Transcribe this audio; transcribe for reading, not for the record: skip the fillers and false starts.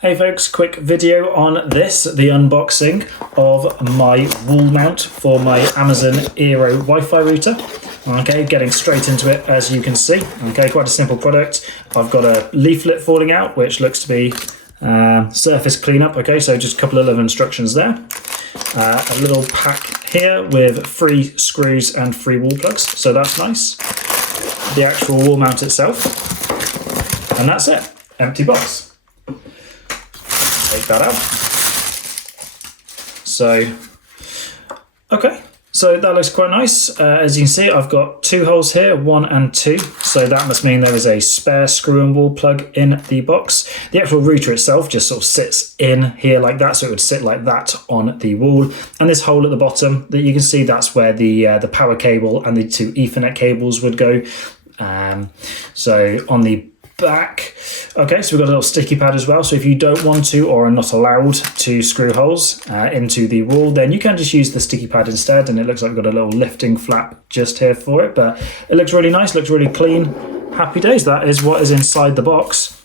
Hey folks, quick video on this, the unboxing of my wall mount for my Amazon eero Wi-Fi router. Okay, getting straight into it as you can see. Okay, quite a simple product. I've got a leaflet falling out, which looks to be surface cleanup. Okay, so just a couple of little instructions there. A little pack here with 3 screws and 3 wall plugs, so that's nice. The actual wall mount itself, and that's it, empty box. Take that out. So, okay, so that looks quite nice. As you can see, I've got 2 holes here, 1 and 2. So that must mean there is a spare screw and wall plug in the box. The actual router itself just sort of sits in here like that, so it would sit like that on the wall. And this hole at the bottom that you can see, that's where the power cable and the 2 Ethernet cables would go. So on the back, okay, so we've got a little sticky pad as well, so if you don't want to or are not allowed to screw holes into the wall, then you can just use the sticky pad instead, and it looks like we've got a little lifting flap just here for it, but it looks really nice, looks really clean. Happy days. That is what is inside the box.